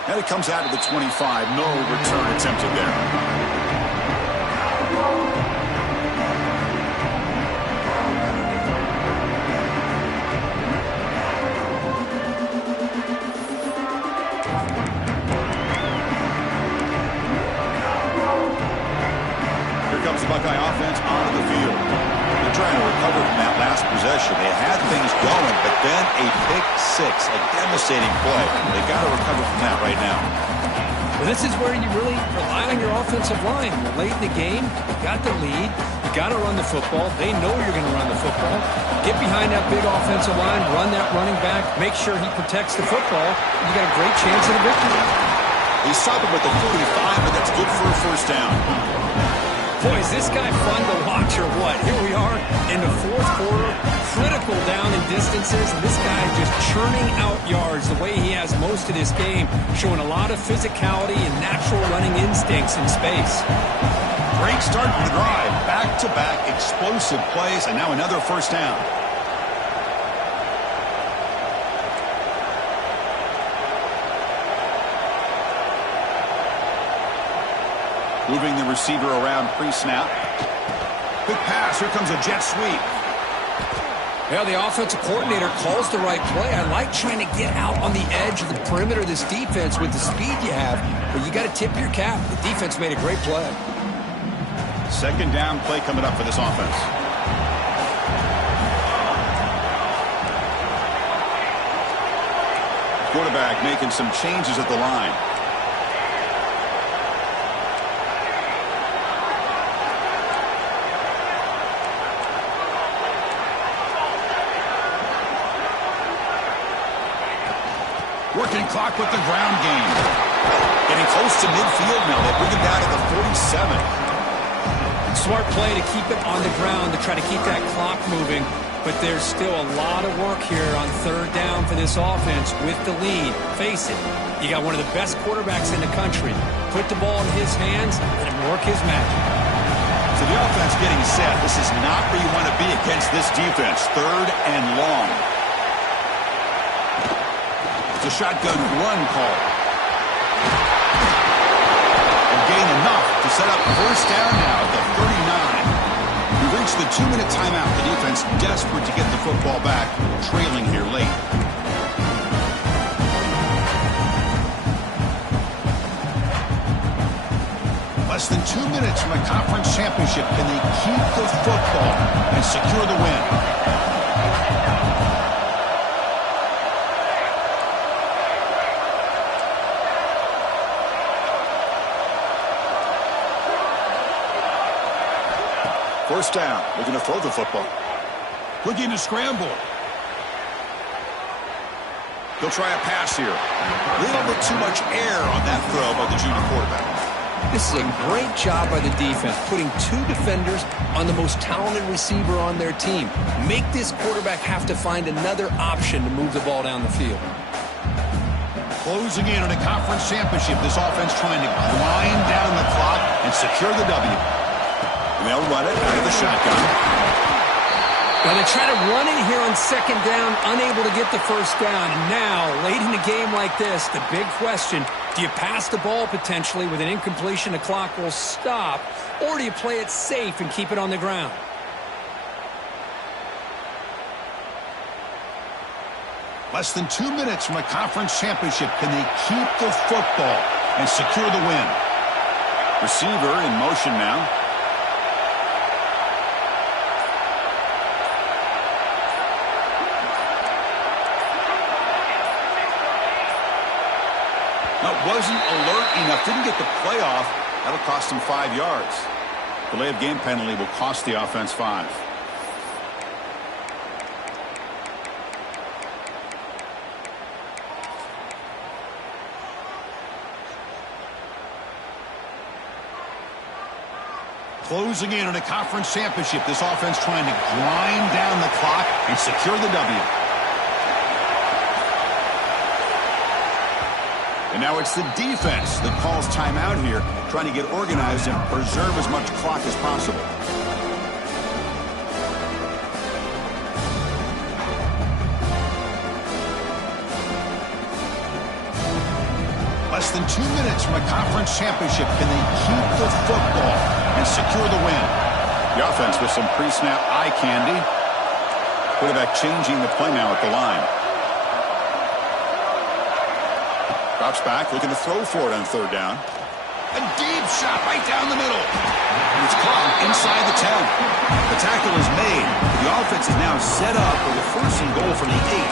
And it comes out of the 25. No return attempted there. The Buckeye offense onto the field. They're trying to recover from that last possession. They had things going, but then a pick six, a devastating play. They got to recover from that right now. Well, this is where you really rely on your offensive line. You're late in the game. You got the lead. You got to run the football. They know you're going to run the football. Get behind that big offensive line, run that running back, make sure he protects the football. You got a great chance at a victory. They stop him with the 45, but that's good for a first down. Boy, is this guy fun to watch or what? Here we are in the fourth quarter, critical down in distances, and this guy just churning out yards the way he has most of this game, showing a lot of physicality and natural running instincts in space. Great start to the drive. Back-to-back explosive plays, and now another first down. Moving the receiver around pre-snap. Quick pass. Here comes a jet sweep. Yeah, the offensive coordinator calls the right play. I like trying to get out on the edge of the perimeter of this defense with the speed you have, but you got to tip your cap. The defense made a great play. Second down play coming up for this offense. Quarterback making some changes at the line. Working clock with the ground game. Getting close to midfield now. They bring him down to the 47. Smart play to keep it on the ground to try to keep that clock moving. But there's still a lot of work here on third down for this offense with the lead. Face it, you got one of the best quarterbacks in the country. Put the ball in his hands and let him work his magic. So the offense getting set. This is not where you want to be against this defense. Third and long. It's a shotgun run call. And gain enough to set up first down now at the 39. We've reached the 2-minute timeout. The defense desperate to get the football back, trailing here late. Less than 2 minutes from a conference championship. Can they keep the football and secure the win? First down. Looking to throw the football. Looking to scramble. He'll try a pass here. A little bit too much air on that throw by the junior quarterback. This is a great job by the defense, putting two defenders on the most talented receiver on their team. Make this quarterback have to find another option to move the ball down the field. Closing in on a conference championship, this offense trying to grind down the clock and secure the W. And they'll run it out of the shotgun. Well, they try to run it here on second down, unable to get the first down. And now, late in a game like this, the big question, do you pass the ball potentially with an incompletion, the clock will stop, or do you play it safe and keep it on the ground? Less than 2 minutes from a conference championship. Can they keep the football and secure the win? Receiver in motion now. Wasn't alert enough, didn't get the play off. That'll cost him 5 yards. Delay of game penalty will cost the offense 5. Closing in on a conference championship, this offense trying to grind down the clock and secure the W. And now it's the defense that calls timeout here, trying to get organized and preserve as much clock as possible. Less than 2 minutes from a conference championship. Can they keep the football and secure the win? The offense with some pre-snap eye candy. Quarterback changing the play now at the line. Drops back, looking to throw for it on third down. A deep shot right down the middle. And it's caught inside the 10. The tackle is made. The offense is now set up with a first and goal from the 8.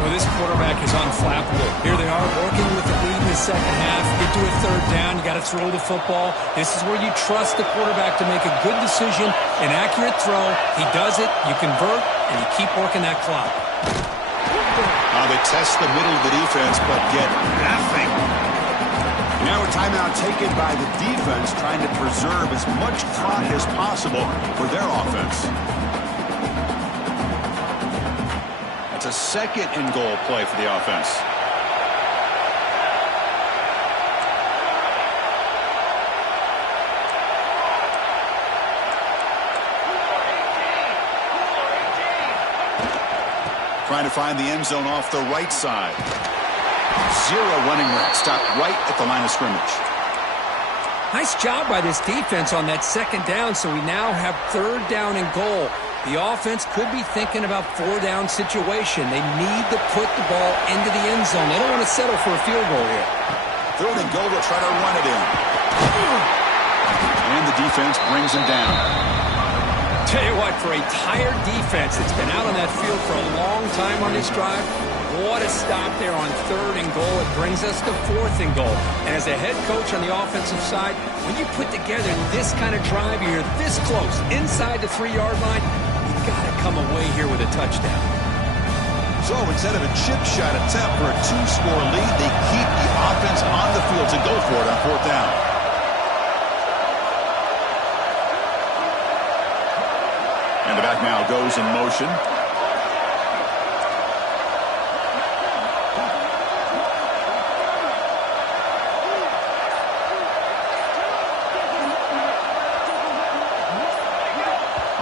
Well, this quarterback is unflappable. Here they are working with the lead in the second half. Get to a third down, you got to throw the football. This is where you trust the quarterback to make a good decision, an accurate throw. He does it, you convert, and you keep working that clock. They test the middle of the defense, but get nothing. Now a timeout taken by the defense, trying to preserve as much clock as possible for their offense. That's a second and goal play for the offense. Trying to find the end zone off the right side. Zero running route. Stopped right at the line of scrimmage. Nice job by this defense on that second down, so we now have third down and goal. The offense could be thinking about 4-down situation. They need to put the ball into the end zone. They don't want to settle for a field goal here. Third and goal, they'll try to run it in. And the defense brings him down. Tell you what, for a tired defense that's been out on that field for a long time on this drive, what a stop there on third and goal. It brings us to fourth and goal. And as a head coach on the offensive side, when you put together this kind of drive, you're this close, inside the 3-yard line, you've got to come away here with a touchdown. So instead of a chip shot attempt for a 2-score lead, they keep the offense on the field to go for it on fourth down. And the back now goes in motion.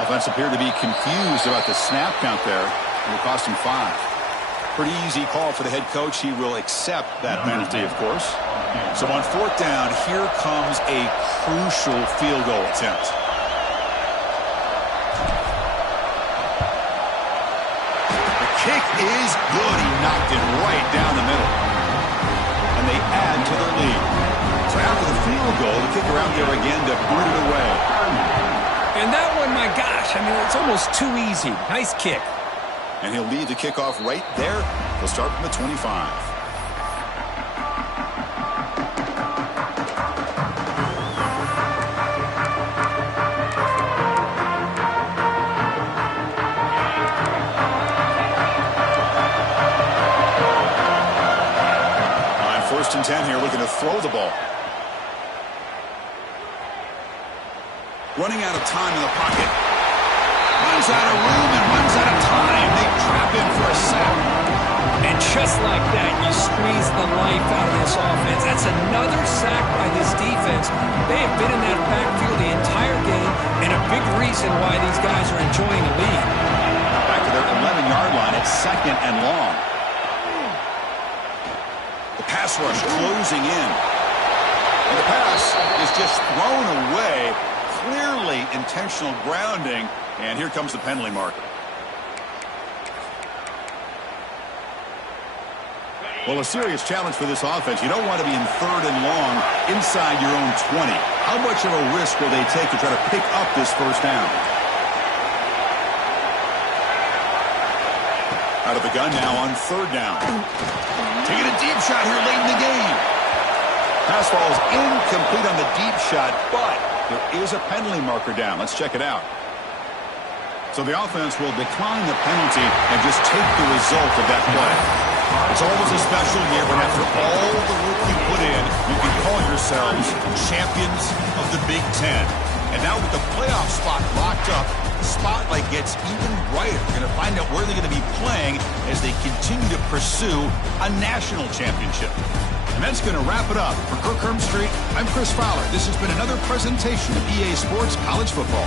Offense appeared to be confused about the snap count there. It will cost him 5. Pretty easy call for the head coach. He will accept that penalty, of course. So on fourth down, here comes a crucial field goal attempt. Kick is good. He knocked it right down the middle. And they add to their lead. So after the field goal, the kicker out there again to boot it away. And that one, my gosh, I mean, it's almost too easy. Nice kick. And he'll lead the kickoff right there. He'll start from the 25. First and 10 here, looking to throw the ball. Running out of time in the pocket. Runs out of room and runs out of time. They trap him for a sack. And just like that, you squeeze the life out of this offense. That's another sack by this defense. They have been in that backfield the entire game, and a big reason reason why these guys are enjoying a lead. Back to their 11-yard line. It's 2nd and long. The pass rush closing in. And the pass is just thrown away. Clearly intentional grounding. And here comes the penalty marker. Well, a serious challenge for this offense. You don't want to be in 3rd and long inside your own 20. How much of a risk will they take to try to pick up this first down? Out of the gun now on 3rd down. Taking a deep shot here late in the game. Pass falls incomplete on the deep shot, but there is a penalty marker down. Let's check it out. So the offense will decline the penalty and just take the result of that play. It's always a special year when after all the work you put in, you can call yourselves champions of the Big Ten. And now with the playoff spot locked up, the spotlight gets even brighter. We're going to find out where they're going to be playing as they continue to pursue a national championship. And that's going to wrap it up. For Kirk Street, I'm Chris Fowler. This has been another presentation of EA Sports College Football.